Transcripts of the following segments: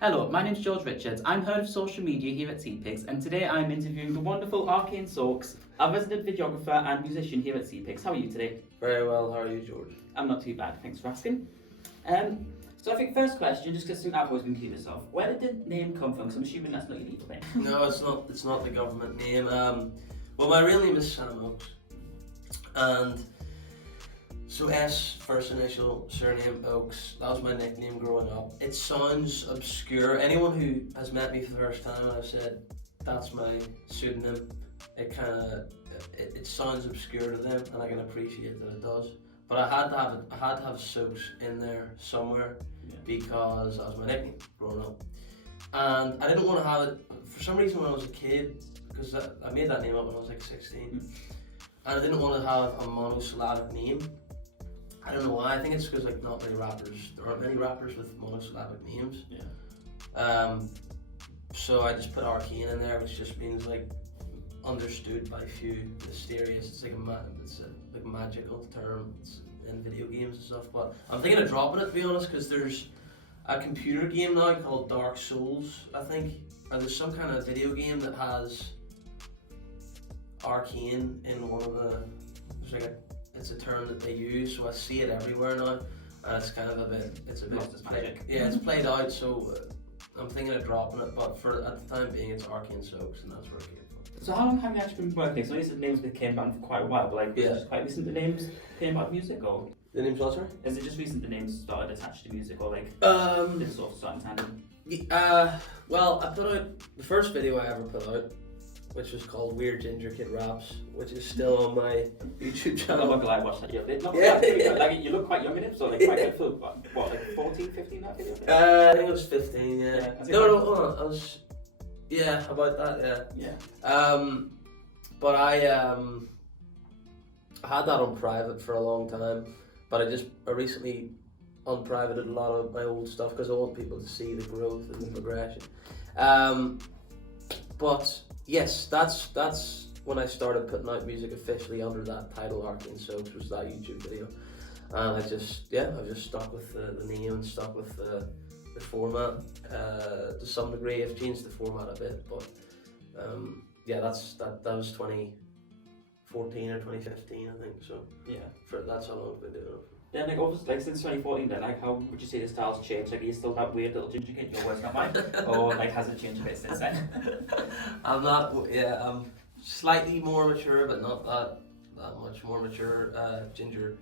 Hello, my name's George Richards. I'm head of social media here at SeaPigs, and today I'm interviewing the wonderful Arcane Soakes, a resident videographer and musician here at SeaPigs. How are you today? Very well, how are you, George? I'm not too bad, thanks for asking. So I think first question, just because I've always been curious of, where did the name come from? Because I'm assuming that's not your legal name. No, it's not the government name. Well, my real name is Sam Oakes, and so S, first initial, surname Oakes. That was my nickname growing up. It sounds obscure. Anyone who has met me for the first time and I've said that's my pseudonym, it sounds obscure to them, and I can appreciate that it does. But I had to have Soakes in there somewhere, because that was my nickname growing up. And I didn't want to have it, for some reason when I was a kid, because I made that name up when I was like 16, and I didn't want to have a monosyllabic name. I don't know why. I think it's because like not many rappers, there aren't many rappers with monosyllabic names. So I just put Arcane in there, which just means like understood by few, mysterious. It's like a magical term. It's in video games and stuff. But I'm thinking of dropping it, to be honest, because there's a computer game now called Dark Souls, I think, or there's some kind of video game that has Arcane in one of the. It's a term that they use, so I see it everywhere now, and it's kind of it's played out, so I'm thinking of dropping it, but at the time being it's Arcane Soakes, and that's where it came from. So how long have you actually been working? So these names came back for quite a while, but like, is it just quite recent the names came out of music, or? The name's what, sorry? Is it just recent the names started attached to music, or like, this sort of starting tandem? Well, I put out, the first video I ever put out, which was called Weird Ginger Kid Raps, which is still on my YouTube channel. I'm not gonna lie, I watched that like, you look quite young in it, so like quite good for what, like 14, 15 that video? I think it was 15, yeah. No, hold on, I was, about that, but I had that on private for a long time, but I recently unprivated a lot of my old stuff because I want people to see the growth and the progression. But yes, that's when I started putting out music officially under that title, Arcane Soakes, was that YouTube video. And I've just stuck with the name and stuck with the format to some degree. I've changed the format a bit, but that was 2014 or 2015, I think. So that's how long I've been doing it. Then like obviously like since 2014 then, like how would you say the style's changed? Like are you still that weird little ginger kid, your words not mine? Or like has it changed a bit since then? I'm slightly more mature, but not that much more mature. Ginger,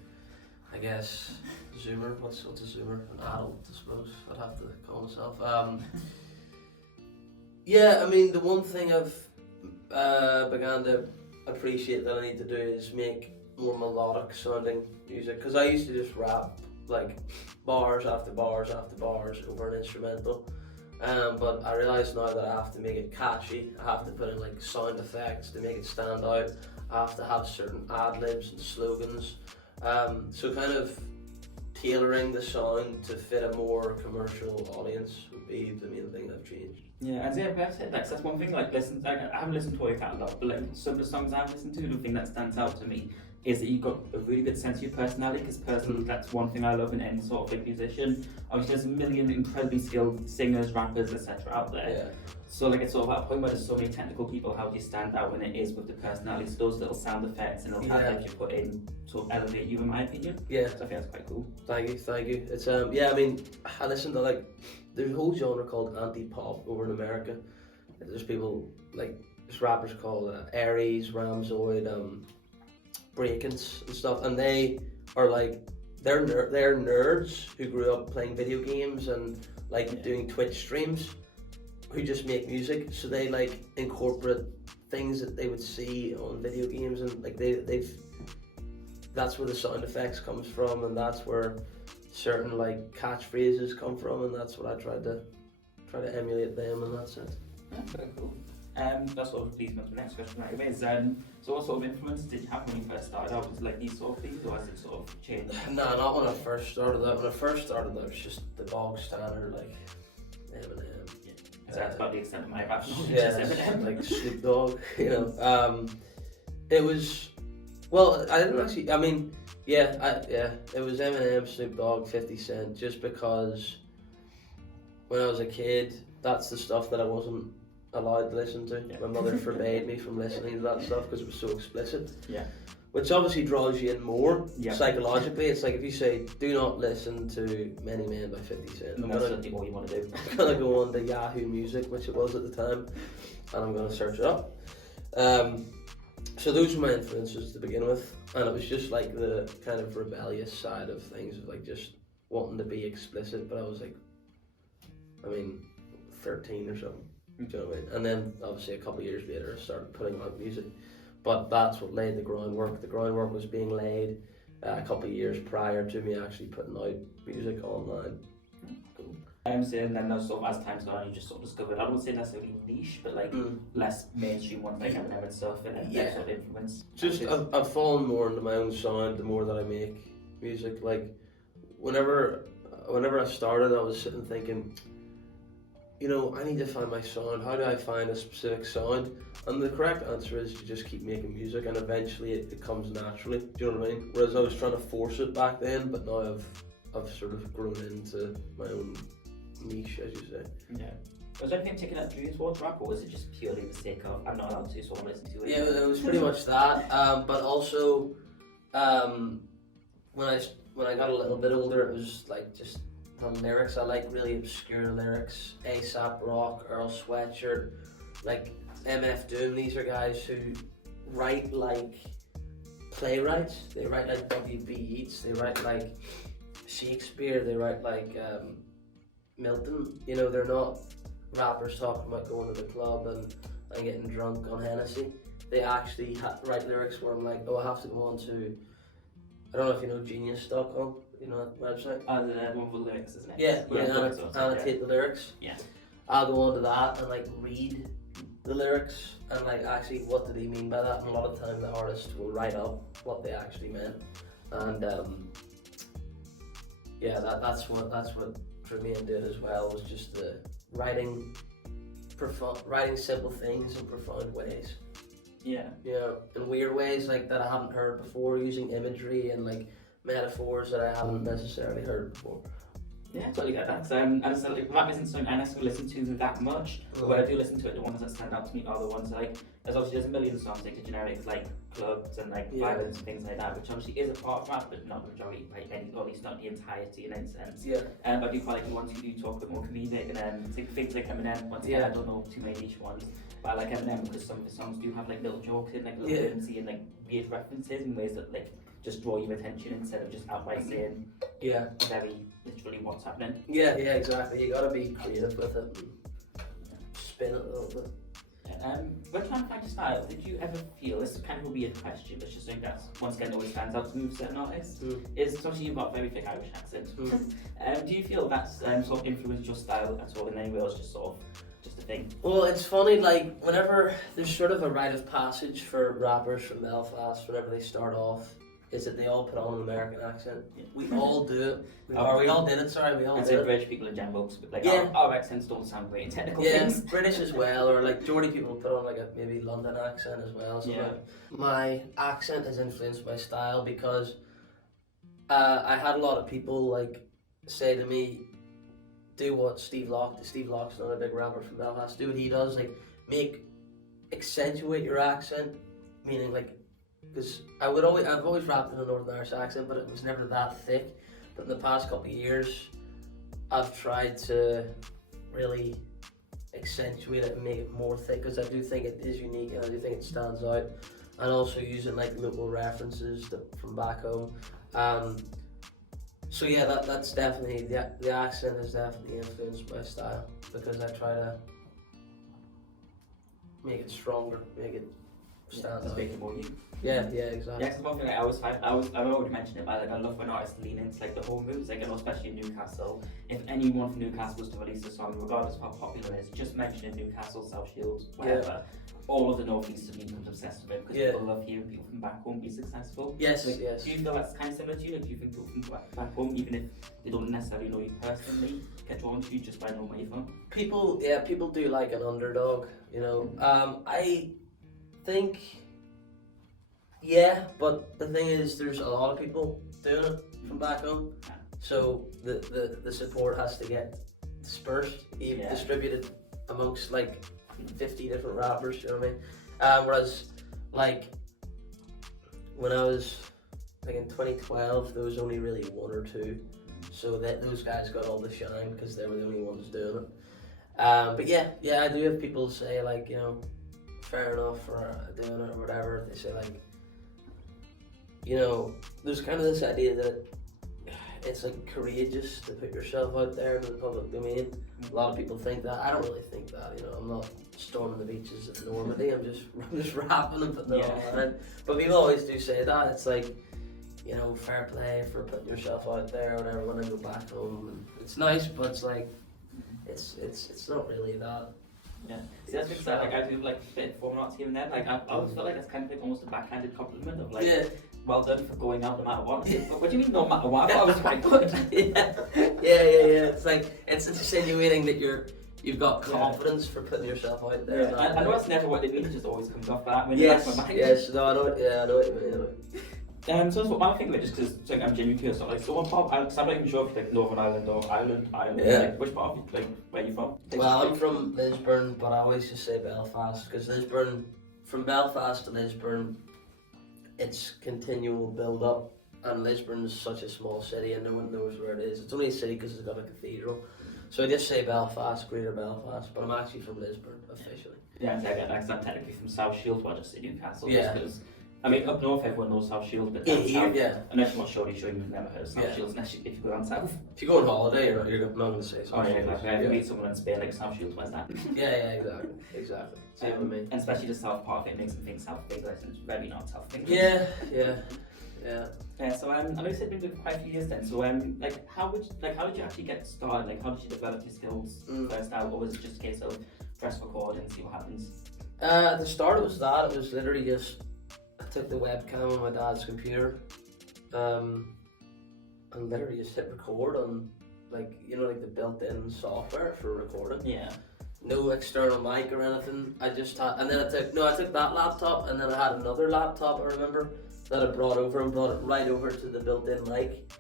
I guess. Zoomer, what's a zoomer? An adult, I suppose I'd have to call myself. I mean the one thing I've began to appreciate that I need to do is make more melodic sounding music, because I used to just rap like bars after bars after bars over an instrumental, but I realise now that I have to make it catchy. I have to put in like sound effects to make it stand out. I have to have certain ad-libs and slogans, so kind of tailoring the sound to fit a more commercial audience would be the main thing I've changed. Yeah, and that's one thing. Like, I haven't listened to your catalogue, but like some of the songs I've listened to, the thing that stands out to me is that you've got a really good sense of your personality. Because personally, that's one thing I love in any sort of like musician. Obviously, there's a million incredibly skilled singers, rappers, etc. out there. Yeah. So like it's sort of at a point where there's so many technical people. How do you stand out when it is with the personality? So those little sound effects and little ad-libs you put in sort of elevate you, in my opinion. Yeah. So I think that's quite cool. Thank you. It's I mean, I listen to like there's a whole genre called anti-pop over in America. There's people like there's rappers called Aries, Ramzoid, Breakins and stuff, and they are like they're nerds who grew up playing video games and like doing Twitch streams, who just make music, so they like incorporate things that they would see on video games, and like they've that's where the sound effects comes from, and that's where certain like catchphrases come from, and that's what I try to emulate them in that sense. Yeah, very cool. That sort of leads me to the next question right away. So what sort of influence did you have when you first started out? Was it like these sort of things, or has it sort of changed? No, not when I first started out. When I first started out, it was just the bog standard like Eminem. So that's about the extent of my rap knowledge. Yeah, like Snoop Dogg, you know. It was, well, I didn't actually, I mean, it was Eminem, Snoop Dogg, 50 Cent, just because when I was a kid, that's the stuff that I wasn't allowed to listen to. Yeah. My mother forbade me from listening to that stuff because it was so explicit. Yeah. Which obviously draws you in more Yeah. psychologically. It's like if you say, do not listen to Many Men by 50 Cent. And that's certainly what you want to do. I'm going to go on to Yahoo Music, which it was at the time, and I'm going to search it up. So those were my influences to begin with, and it was just like the kind of rebellious side of things, of like just wanting to be explicit, but I was like, 13 or something. Do you know what I mean? And then obviously a couple of years later I started putting out music, but that's what laid the groundwork. The groundwork was being laid a couple of years prior to me actually putting out music online. Cool. I'm saying then now sort of as time's gone on, you just sort of discovered, I don't say necessarily niche, but like less mainstream ones like Eminem and stuff, and then that sort of influence. Just I've fallen more into my own sound the more that I make music. Like whenever I started, I was sitting thinking, I need to find my sound. How do I find a specific sound? And the correct answer is you just keep making music, and eventually it comes naturally. Do you know what I mean? Whereas I was trying to force it back then, but now I've sort of grown into my own niche, as you say. Yeah. Was there anything taken that drew you towards rap, or was it just purely the sake of I'm not allowed to, so I'm listening to it? Yeah, it was pretty much that. But also, when I got a little bit older, it was like just the lyrics. I like really obscure lyrics. A$AP Rock, Earl Sweatshirt, like MF Doom. These are guys who write like playwrights. They write like W.B. Yeats. They write like Shakespeare. They write like Milton. They're not rappers talking about going to the club and getting drunk on Hennessy. They actually write lyrics where I'm like, I have to go on to, I don't know if you know Genius.com. That website? The one with the lyrics, isn't it? Yeah, annotate the lyrics. Yeah. I'll go on to that and like read the lyrics and like actually what do they mean by that, and a lot of time the artist will write up what they actually meant, and that's what drew me into it as well, was just the writing simple things in profound ways. Yeah. In weird ways like that I haven't heard before, using imagery and like metaphors that I haven't necessarily heard before. Yeah, I totally get that. So, I just like rap isn't something I necessarily listen to that much. When I do listen to it, the ones that stand out to me are the ones like, there's a million songs like the generics like clubs and like violence and things like that, which obviously is a part of rap, but not the majority, right? Or at least not the entirety in any sense. Yeah. I do quite like the ones who do talk a bit more comedic, and things like Eminem. Once again, I don't know too many niche ones, but I like Eminem because some of his songs do have like little jokes in, like little whimsy and like weird references in ways that like just draw your attention instead of just outright saying very literally what's happening. Yeah, exactly. You gotta be creative with it and spin it a little bit. When trying to find your style, did you ever feel, this is kind of a weird question, but it's just something that's once again always stands out to me with certain artists, is especially you've got a very thick Irish accent. Do you feel that's sort of influenced your style at all in any way, or is just sort of just a thing? Well, it's funny, like whenever there's sort of a rite of passage for rappers from Belfast, whenever they start off, is that they all put on an American accent. We all do it. We all did it, sorry, we all did it. British people in general, like yeah. our accents don't sound great in technical things. Yeah, British as well, or like Geordie people put on like a maybe London accent as well. So like, my accent has influenced my style because I had a lot of people like say to me, do what Steve Locke's not a big rapper from Belfast, do what he does, like accentuate your accent, meaning like, because I've always rapped in a Northern Irish accent, but it was never that thick. But in the past couple of years, I've tried to really accentuate it and make it more thick, because I do think it is unique and I do think it stands out. And also using like local references from back home. So yeah, that's definitely, the accent has definitely influenced my style, because I try to make it stronger, make it stand out. Make it more you. Yeah, exactly. Yeah, because one thing I've already mentioned it, but like, I love when artists lean into like the whole moves, like, and especially in Newcastle. If anyone from Newcastle was to release a song, regardless of how popular it is, just mentioning Newcastle, South Shields, whatever, all of the North East becomes obsessed with it, because people love hearing people from back home be successful. Yes, like, yes. Do you feel that's kind of similar to you? Like, do you think people from back home, even if they don't necessarily know you personally, get drawn to you just by knowing where you're from? People do like an underdog, you know. I think, yeah, but the thing is, there's a lot of people doing it from back home, so the support has to get dispersed, Yeah. distributed amongst like 50 different rappers, you know what I mean? Whereas like when I was like in 2012, there was only really one or two, so that those guys got all the shine because they were the only ones doing it. But yeah, I do have people say like, you know, fair enough for doing it or whatever. They say like, you know, there's kind of this idea that it's like courageous to put yourself out there in the public domain. A lot of people think that. I don't really think that. You know, I'm not storming the beaches of Normandy. I'm just rapping and putting it online. But people always do say that. It's like, you know, fair play for putting yourself out there or whatever. When I go back home, and it's nice, but it's like, it's not really that. Yeah, see, that's because like I do like fit performing arts here and there. Like I always feel like that's kind of like almost a backhanded compliment of like, well done for going out no matter what. But what do you mean no matter what? I thought it was quite good. yeah. It's like it's insinuating that you've got confidence for putting yourself out there. Yeah, I know that's never what they mean. It just always comes off that. Yes. No, I know. I know what you mean. So that's what I'm thinking, like, just because like, I'm genuinely curious. Like, so what part? Because I'm not even sure if like Northern Ireland or Ireland. Yeah. Like, which part of like where you from? Well, I'm from Lisburn, but I always just say Belfast because Lisburn, from Belfast to Lisburn, it's continual build up, and Lisburn is such a small city and no one knows where it is. It's only a city because it's got a cathedral. So I just say Belfast, Greater Belfast, but I'm actually from Lisburn officially. Yeah, I get that because I'm technically from South Shields, but I just say Newcastle. Yeah. Because I mean, up north everyone knows South Shields, but down south, unless you're not sure you've never heard of South Shields, unless if you go down south. If you go on holiday, you're not going to say South Shields. Exactly. If you meet someone in Spain, like South Shields, where's that? Exactly. Same with me. And especially the south part of it makes them think South Big, like it's very not South Big. Yeah. So I know you said you've been doing quite a few years then. So like how did you actually get started? Like how did you develop your skills first out, or was it just a case of press record and see what happens? The start was that. It was literally just I took the webcam on my dad's computer, and literally just hit record on like the built-in software for recording. Yeah. No external mic or anything. I just had, and then I took that laptop, and then I had another laptop. I remember that I brought it right over to the built-in mic,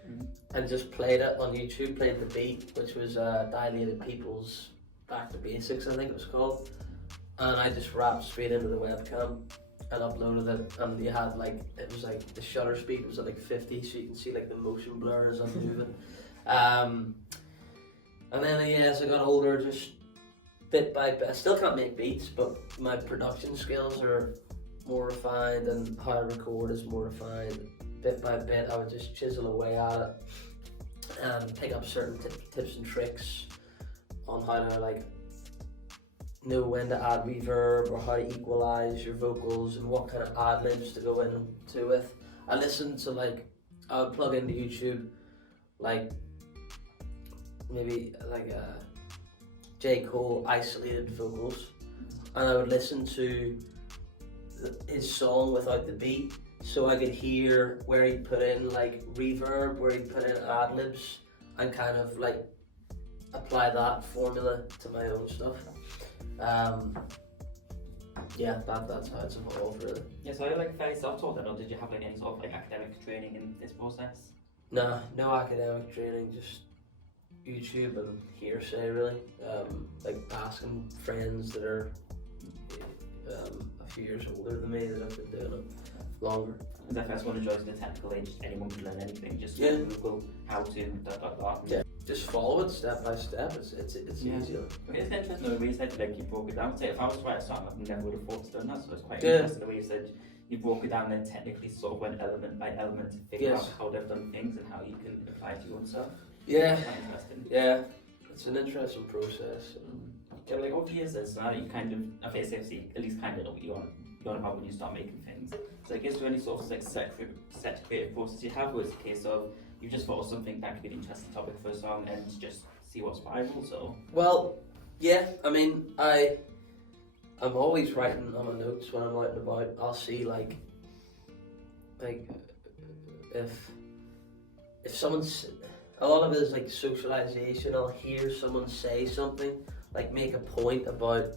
and just played it on YouTube. Played the beat, which was Dilated People's Back to Basics, I think it was called, and I just rapped straight into the webcam and uploaded it. And you had it was like the shutter speed was at like 50, so you can see like the motion blur as I'm moving. And then as I got older, just bit by bit, I still can't make beats, but my production skills are more refined and how I record is more refined. Bit by bit, I would just chisel away at it and pick up certain tips and tricks on how to know when to add reverb or how to equalize your vocals and what kind of ad-libs to go into with. I listened to I would plug into YouTube maybe J. Cole isolated vocals, and I would listen to his song without the beat, so I could hear where he put in reverb, where he put in ad-libs, and kind of apply that formula to my own stuff. That's how it's evolved really. Yeah, so are you fairly self-taught then, or did you have any sort of academic training in this process? Nah, no academic training, just YouTube and hearsay really. Asking friends that are a few years older than me that have been doing it longer. Exactly, that's one of the joys of the technical age. Anyone can learn anything. Just Google how to that. Yeah, just follow it step by step. It's easy. Okay, it's interesting the way you said you broke it down. Say if I was to write a song, I never would have thought to done that. So it's quite interesting the way you said you broke it down and then technically sort of went element by element to figure out how they've done things and how you can apply it to your own stuff. Yeah, it's an interesting process. Yeah, over the years, so now you kind of, at least kind of know what you want about when you start making things. So I guess there any sort of set creative process you have, where it's a case of you just thought of something that could be an interesting topic for a song and just see what spirals, or? Well, yeah, I mean, I'm always writing on my notes when I'm out and about. I'll see if someone's, a lot of it is socialization. I'll hear someone say something, make a point about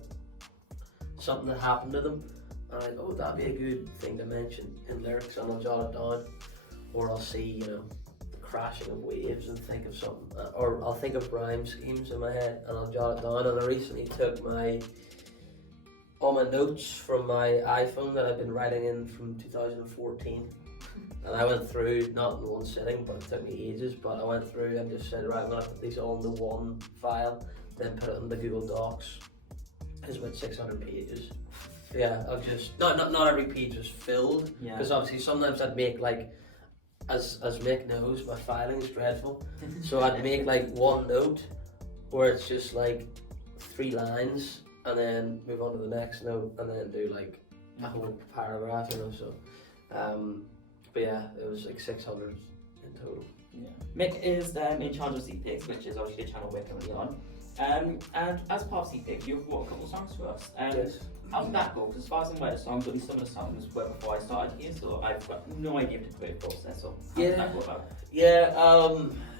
something that happened to them, and I'm that'd be a good thing to mention in lyrics, and I'll jot it down. Or I'll see, the crashing of waves and think of something, or I'll think of rhyme schemes in my head and I'll jot it down. And I recently took all my notes from my iPhone that I've been writing in from 2014, and I went through, not in one sitting, but it took me ages, but I went through and just said, right, I'm going to put these all into one file, then put it into Google Docs. It's about 600 pages. Yeah, I've just, not every page was filled, because obviously sometimes I'd make like, as Mick knows, my filing is dreadful, so I'd make like one note where it's just like 3 lines, and then move on to the next note, and then do like a whole paragraph, you know. So, but yeah, it was like 600 in total. Yeah. Mick is in charge of SeaPigs, which is obviously the channel we're currently on. And as part of SeaPigs, you've wrote a couple of songs for us. Yes. How did that go? Because as far as I'm aware, the songs, at least some of the songs were before I started here, so I've got no idea of the creative process. So how did that go about? Yeah,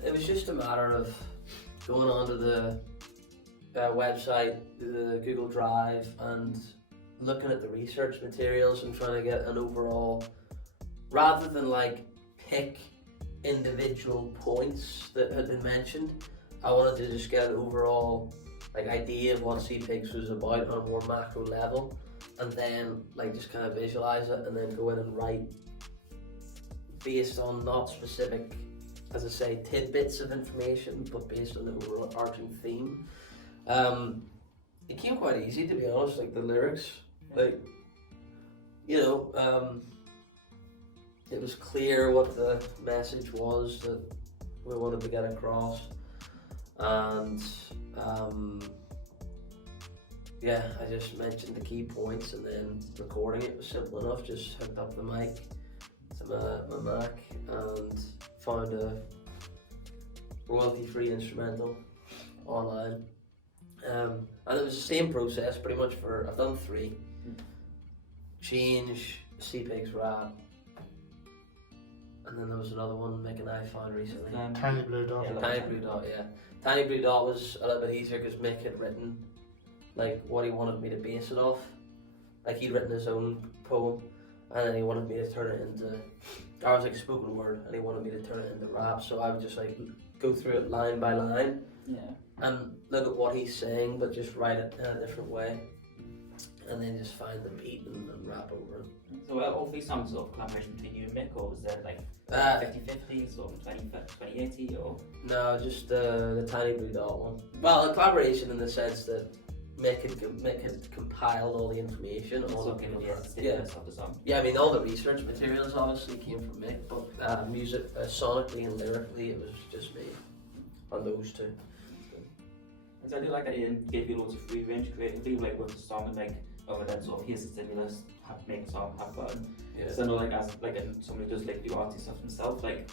it was just a matter of going onto the website, the Google Drive, and looking at the research materials and trying to get an overall, rather than like pick individual points that had been mentioned, I wanted to just get an overall like idea of what SeaPigs was about on a more macro level, and then like just kind of visualize it and then go in and write based on not specific, as I say, tidbits of information, but based on the overarching theme. It came quite easy, to be honest, like the lyrics, like, you know, it was clear what the message was that we wanted to get across, and yeah, I just mentioned the key points, and then recording it was simple enough. Just hooked up the mic to my Mac and found a royalty-free instrumental online. And it was the same process pretty much for, I've done 3. Change, SeaPigs Rap, and then there was another one Mick and I found recently. Tiny Blue Dot. Tiny Blue Dot, yeah. Tiny Blue Dot was a little bit easier because Mick had written like what he wanted me to base it off. Like he'd written his own poem, and then he wanted me to turn it into, I was like a spoken word, and he wanted me to turn it into rap, so I would just like go through it line by line. Yeah. And look at what he's saying, but just write it in a different way, and then just find the beat and rap over it. So all 3 songs sort of collaboration between you and Mick, or was there like 50-50, sort of 20-80, or? No, just the Tiny Blue Dot one. Well, a collaboration in the sense that Mick had compiled all the information. All the snippets of the song. Yeah, I mean all the research materials obviously came from Mick, but music, sonically and lyrically, it was just me on those 2. So I do like that he gave you loads of free range creatively, like with the song, and like other than sort of here's the stimulus, make a song, have fun. Yeah. So I know like as like somebody does like do arty stuff himself, like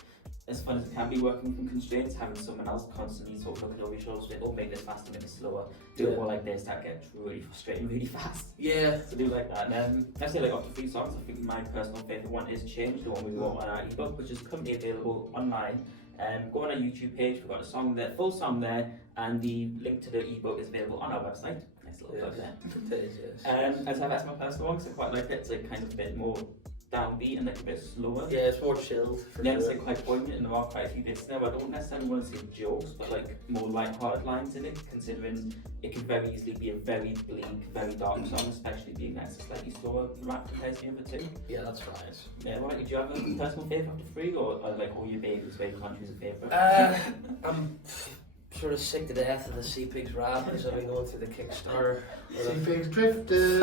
as fun as it can be working from constraints, having someone else constantly sort of looking over your shoulders, like, oh make this faster, make it slower, do it more like this, that gets really frustrating really fast. Yeah. So I do like that. And I say like up to 3 songs, I think my personal favourite one is Change, the one we wrote on our eBook, which is currently available online. Go on our YouTube page, we've got a song there, full song there, and the link to the ebook is available on our website. Nice little plug there. It is, yes. And so that's my personal one, because I quite like it. It's like kind of a bit more downbeat and like a bit slower. Yeah, it's more chilled. It's like quite poignant, and there are quite a few bits there. I don't necessarily want to say jokes, but like more light-hearted lines in it, considering it can very easily be a very bleak, very dark song, especially being that it's a slightly slower rap compared to the other 2. Yeah, that's right. Yeah, what about you? Do you have a personal favourite of the 3, or like all your babies where you can't choose a favourite? I'm sort of sick to death of the SeaPigs Rap because I've been going through the Kickstarter. SeaPigs Drifters.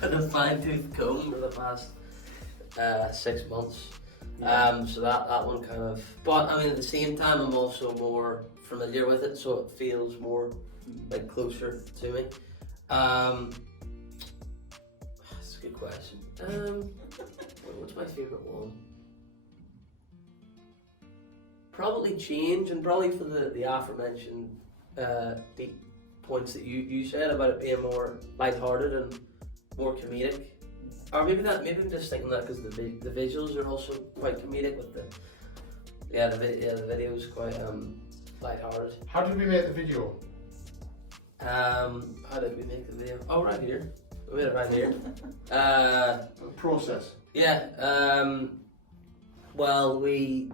With a fine-tooth comb for the past 6 months. So that one kind of, but I mean at the same time I'm also more familiar with it, so it feels more like closer to me. That's a good question. What's my favourite one? Probably Change, and probably for the aforementioned deep points that you said about it being more lighthearted and more comedic. Or maybe I'm just thinking that because the visuals are also quite comedic with the video's quite lighthearted. How did we make the video? How did we make the video? Oh, right here. We made it right here. Process. Yeah. Well, we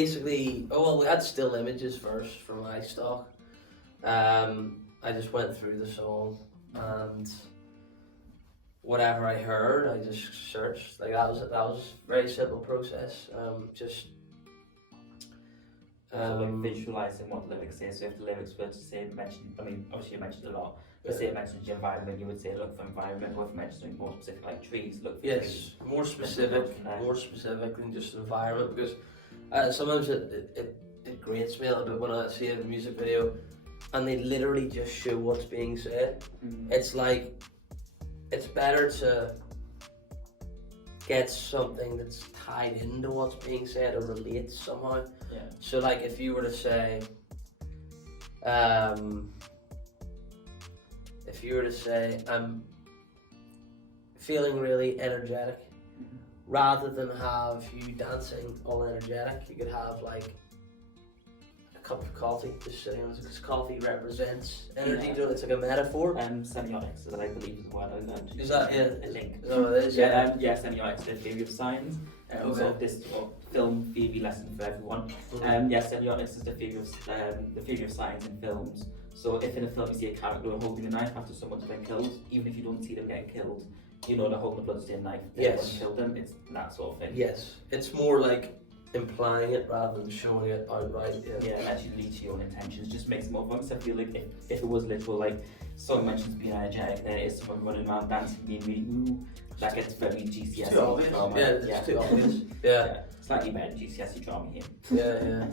basically, we had still images first from my stock. I just went through the song and whatever I heard, I just searched. Like that was a very simple process. So like visualizing what the lyrics say. So if the lyrics were to say obviously you mentioned a lot, but say it mentions your environment, you would say look for environment, or if it mentions something more specific like trees, look for trees. More specific than just environment, because sometimes it grates me a little bit when I see a music video and they literally just show what's being said. It's like, it's better to get something that's tied into what's being said or relates somehow. Yeah. So like if you were to say, I'm feeling really energetic, rather than have you dancing all energetic, you could have like a cup of coffee just sitting on it, because coffee represents energy. Yeah. It's like a metaphor. Semiotics, that I believe is the word I learned. Is that, yeah? I think. Oh, it is, yeah. Semiotics, the theory of signs. Okay. So this film theory lesson for everyone. Semiotics is the theory of signs in films. So if in a film you see a character holding a knife after someone's been killed, even if you don't see them getting killed, you know they're holding a bloodstained knife. Yes. They killed them. It's that sort of thing. Yes. It's more like implying it rather than showing it outright. Yeah, and actually lead to your own intentions. Just makes it more fun. So I feel like if it was literal, like someone mentions being energetic, there is someone running around dancing, being really ooh, that gets very GCSE too obvious. drama. It's too obvious. Yeah. Slightly better GCSE drama here. Yeah.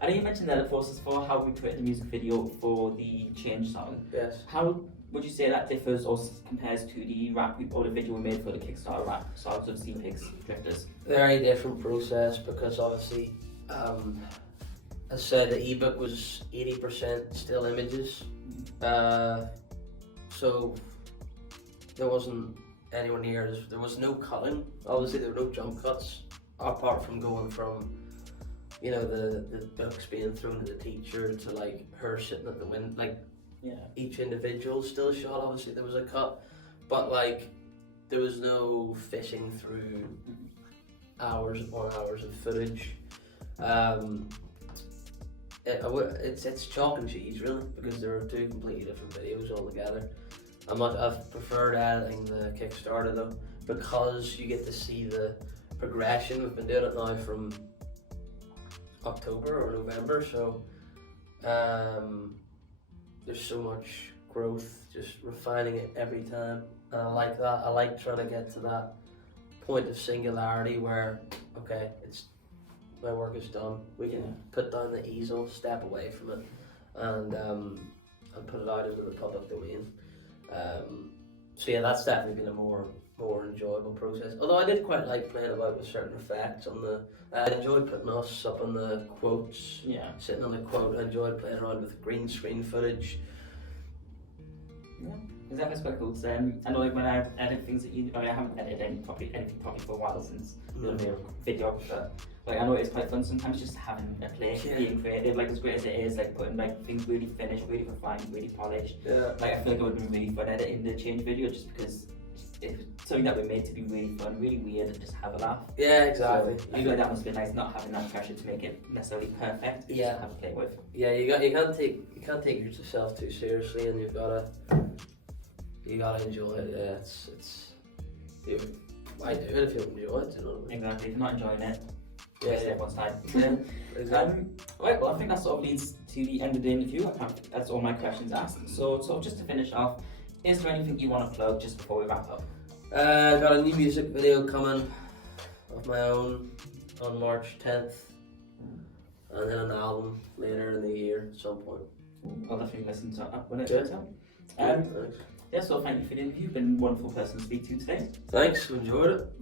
I know you mentioned that process for how we created the music video for the Change song. Yes. How would you say that differs or compares to the rap or the video we made for the Kickstarter rap songs of SeaPigs Drifters? Very different process, because obviously, as I said, the ebook was 80% still images. So there wasn't anywhere near, there was no cutting. Obviously there were no jump cuts, apart from going from, you know, the books being thrown at the teacher to like her sitting at the window, like each individual still shot. Obviously there was a cut, but like there was no fishing through hours upon hours of footage. It's chalk and cheese really, because there are two completely different videos altogether. I've preferred editing the Kickstarter though, because you get to see the progression. We've been doing it now from October or November, so there's so much growth, just refining it every time, and I like that. I like trying to get to that point of singularity where, okay, my work is done. We can put down the easel, step away from it, and put it out into the public domain. So yeah, that's definitely been a more enjoyable process. Although I did quite like playing about with certain effects on the. I enjoyed putting us up on the quotes. Yeah. Sitting on the quote. I enjoyed playing around with green screen footage. Yeah, exactly. It's quite cool. I know like when I edit things I haven't edited anything properly for a while since being a videographer. Like I know it's quite fun sometimes just having a play, being creative. Like as great as it is, like putting like things really finished, really refined, really polished. Yeah. Like I feel like it would have been really fun editing the Change video, just because it's something that we're made to be really fun, really weird, and just have a laugh. Yeah, exactly. So I feel like that must be nice, not having that pressure to make it necessarily perfect. Just have a play with. Yeah, you can't take yourself too seriously, and you gotta enjoy it. Yeah, why do it if you enjoy it? You know what I mean? Exactly. If you're not enjoying it, waste everyone's time. Yeah, exactly. Right, well, I think that sort of leads to the end of the interview. That's all my questions asked. So, sort of just to finish off, is there anything you want to plug just before we wrap up? I got a new music video coming of my own on March 10th, and then an album later in the year at some point. I'll definitely listen to that when it comes out. Thanks. Yeah, so thank you for the interview. You've been a wonderful person to speak to today. Thanks, enjoyed it.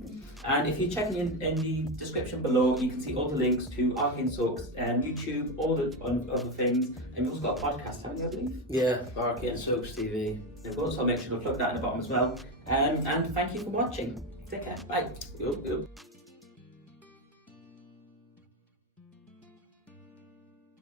And if you check in the description below, you can see all the links to Arcane Soakes and YouTube, all the other things. And you've also got a podcast, haven't you, I believe? Yeah, Arcane Soakes TV. There we go, so I'll make sure to plug that in the bottom as well. And thank you for watching. Take care. Bye. Yep.